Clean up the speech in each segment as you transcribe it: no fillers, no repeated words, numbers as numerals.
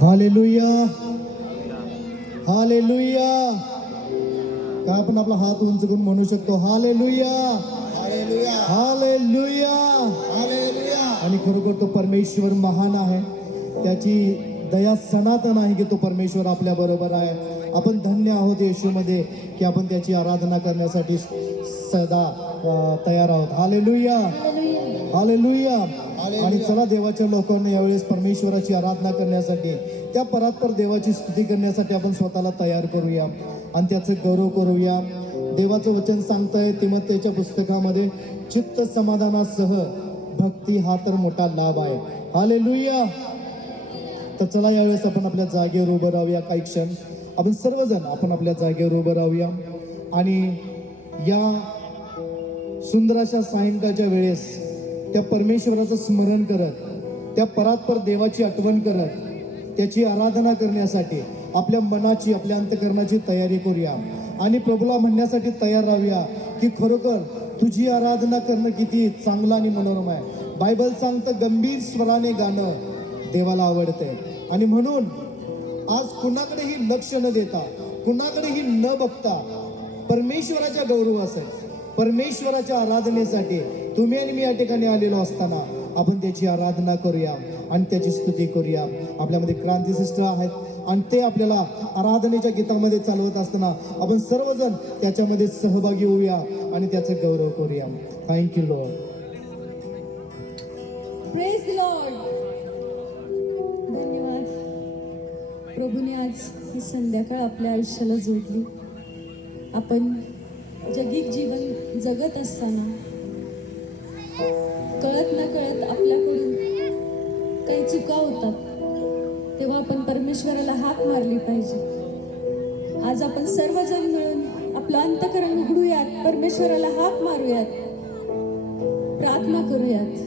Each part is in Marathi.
Hallelujah, hallelujah. काय आपण आपला हात उंच करून म्हणू शकतो हालेलुया, हालेलुया, हालेलुया, हालेलुया. आणि खरोखर तो परमेश्वर महान आहे. त्याची दया सनातन आहे की तो परमेश्वर आपल्या बरोबर आहे. आपण धन्य आहोत येशूमध्ये की आपण त्याची आराधना करण्यासाठी सदा तयार आहोत. हालेलुया, हालेलुया. आणि चला देवाच्या लोकांना यावेळेस परमेश्वराची आराधना करण्यासाठी, त्या परात्पर देवाची स्तुती करण्यासाठी आपण स्वतःला तयार करूया आणि त्याचे गौरव करूया. देवाचं वचन सांगतंय तिमोथेच्या पुस्तकामध्ये, चित्त समाधानासह भक्ती हा तर मोठा लाभ आहे. हालेलुया. तर चला यावेळेस आपण आपल्या जागेवर उभं राहूया. काही क्षण आपण सर्वजण आपण आपल्या जागेवर उभं राहूया आणि या सुंदर अशा सायंकाळच्या वेळेस त्या परमेश्वराचं स्मरण करत, त्या परात्पर देवाची आठवण करत, त्याची आराधना करण्यासाठी आपल्या मनाची, आपल्या अंतकरणाची तयारी करूया आणि प्रभूला म्हणण्यासाठी तयार राहूया की खरोखर तुझी आराधना करणं किती चांगलं आणि मनोरम आहे. बायबल सांगतं गंभीर स्वराने गाणं देवाला आवडतंय. आणि म्हणून आज कुणाकडेही लक्ष न देता, कुणाकडेही न बघता परमेश्वराच्या गौरवासाठी, परमेश्वराच्या आराधनेसाठी तुम्ही आणि मी या ठिकाणी आलेलो असताना आपण त्याची आराधना करूया आणि त्याची स्तुती करूया. आपल्यामध्ये क्रांती सिस्टर आहेत आणि ते आपल्याला आराधनेच्या गीतामध्ये चालवत असताना आपण सर्वजण त्याच्यामध्ये सहभागी होऊया आणि त्याचे गौरव करूया. Thank you Lord. Praise Lord. धन्यवाद. प्रभूने आज ही संध्याकाळ आपल्या आयुष्याला जोडली. आपण जगिक जीवन जगत असताना कळत न कळत आपल्याकडून काही चुका होतात, तेव्हा आपण परमेश्वराला हाक मारली पाहिजे. आज आपण सर्वजण मिळून आपलं अंतःकरण उघडूयात, परमेश्वराला हाक मारूयात, प्रार्थना करूयात.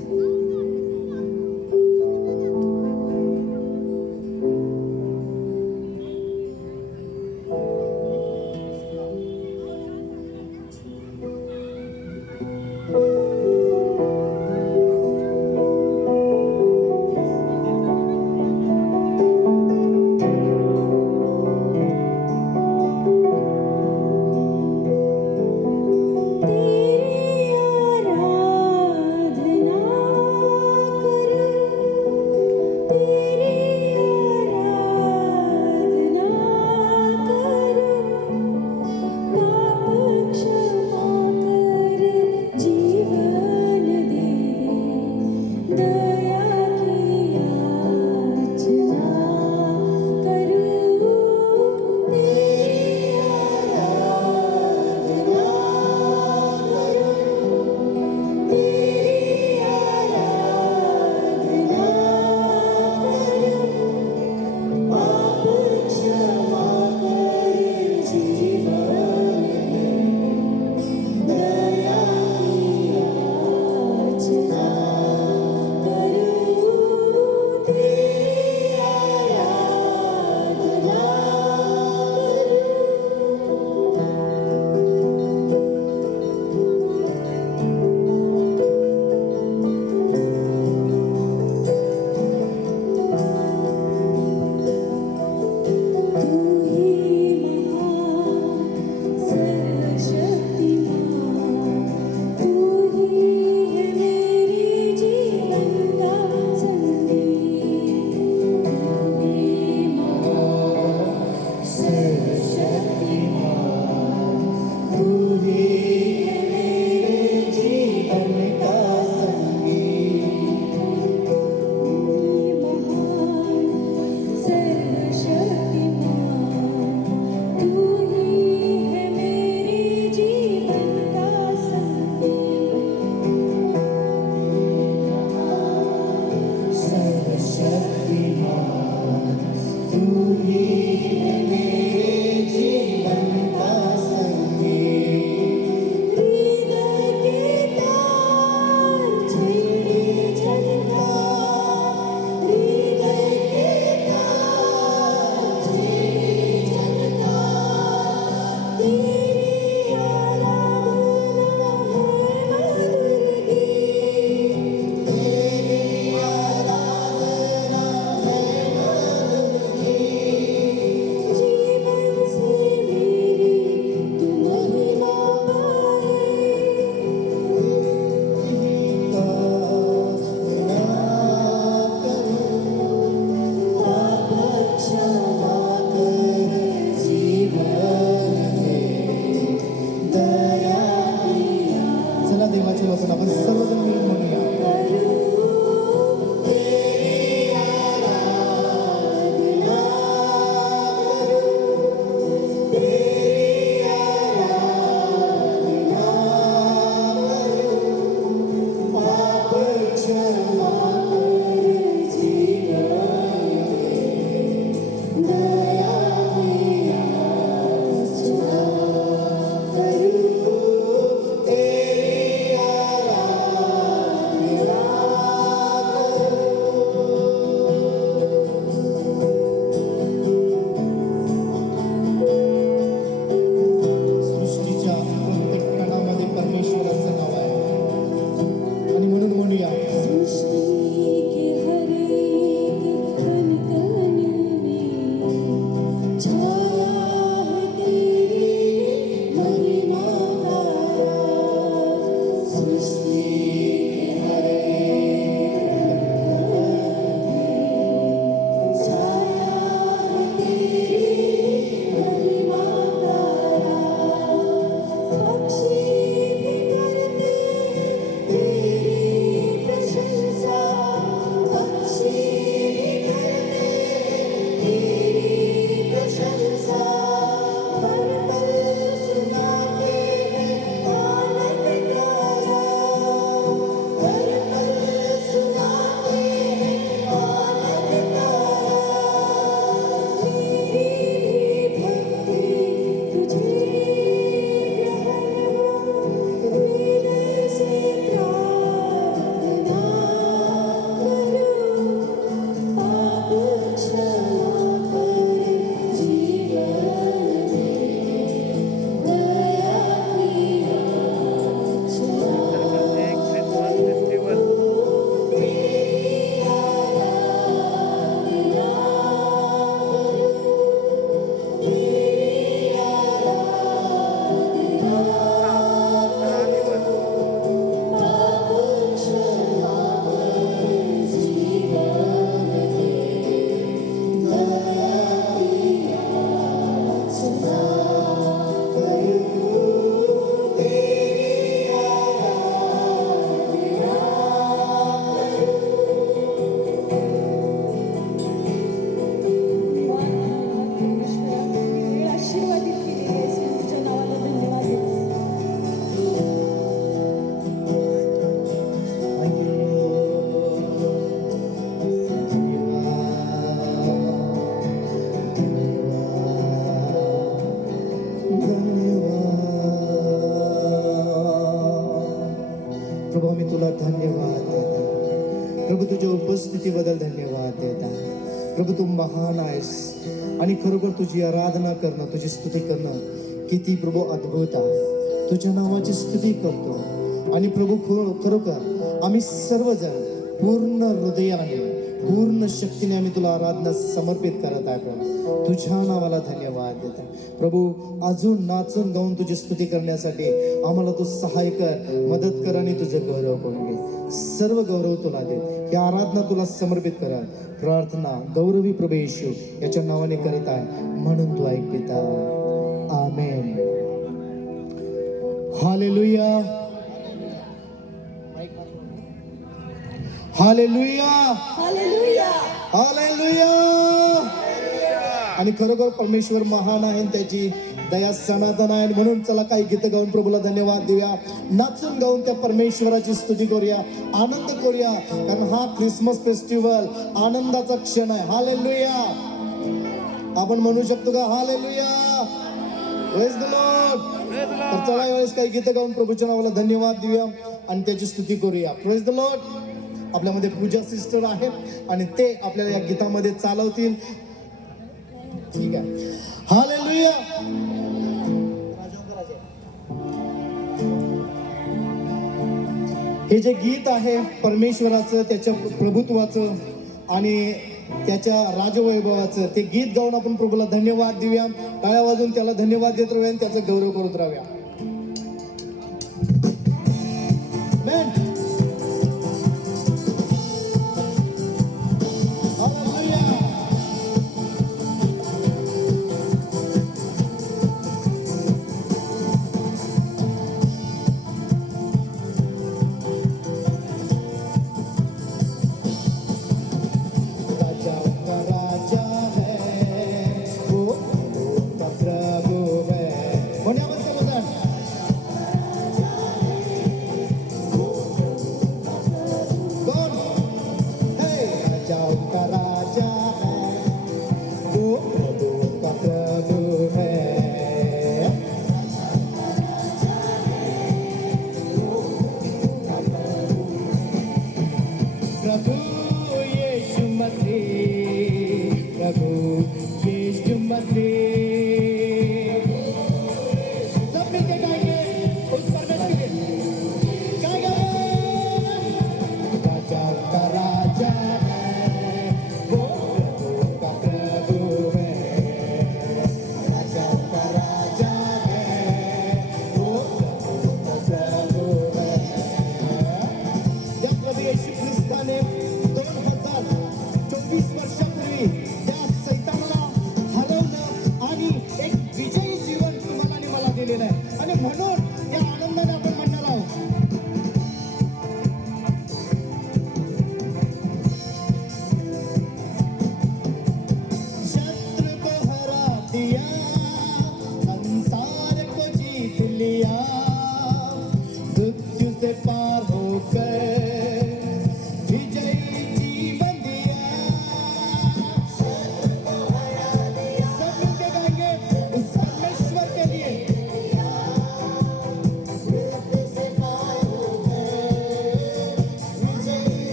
प्रभू तुझ्या उपस्थितीबद्दल धन्यवाद देत आहे. प्रभू तू महान आहेस आणि खरोखर तुझी आराधना करणं, तुझी स्तुती करणं किती प्रभू अद्भुत आहे. तुझ्या नावाची स्तुती करतो आणि प्रभू खरोखर आम्ही सर्वजण पूर्ण हृदयाने पूर्ण शक्तीने आम्ही तुला आराधना समर्पित करत आहे. प्रभू तुझ्या नावाला धन्यवाद देत आहे. प्रभू अजून नाचून गाऊन तुझी स्तुती करण्यासाठी आम्हाला तू सहाय्य कर, मदत कर आणि तुझे गौरव करून घे. सर्व गौरव तुला दे. ही आराधना तुला समर्पित करा. प्रार्थना गौरवी प्रभू येशू याच्या नावाने करीत आहे म्हणून तू ऐक पिता. आमेन. हालेलुया, हालेलुया, हालेलुया. हालेलुया. आणि खरोखर परमेश्वर महान आहे, त्याची दया सनातन आहे. म्हणून चला काही गीत गाऊन प्रभूला धन्यवाद देऊया, नाचून गाऊन त्या परमेश्वराची स्तुती करूया, आनंद करूया. कारण हा ख्रिसमस फेस्टिवल आनंदाचा क्षण आहे. हालेलुया. आपण म्हणू शकतो का हालेलुया? Praise the Lord. तर चला यावेळेस काही गीत गाऊन प्रभूच्या नावाला धन्यवाद देऊया आणि त्याची स्तुती करूया. Praise the Lord. आपल्यामध्ये पूजा सिस्टर आहेत आणि ते आपल्याला या गीतामध्ये चालवतील. ठीक आहे. हालेलुया. हे जे गीत आहे परमेश्वराचं, त्याच्या प्रभुत्वाचं आणि त्याच्या राजवैभवाचं, ते गीत गाऊन आपण प्रभूला धन्यवाद देऊया. टाळ्या वाजून त्याला धन्यवाद देत राहूया आणि त्याचा गौरव करत राहूया.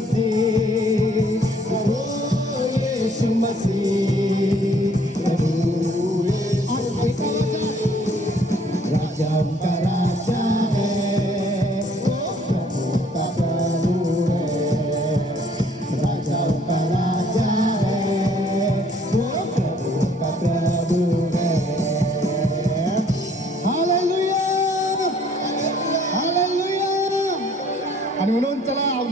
मसीह, प्रभु यीशु मसीह, प्रभु यीशु मसीह। राजाओं का राजा है, वो प्रभु का प्रभु है। राजाओं का राजा है, वो प्रभु का प्रभु है। हालेलुया, हालेलुया। आणि म्हणून चला अजून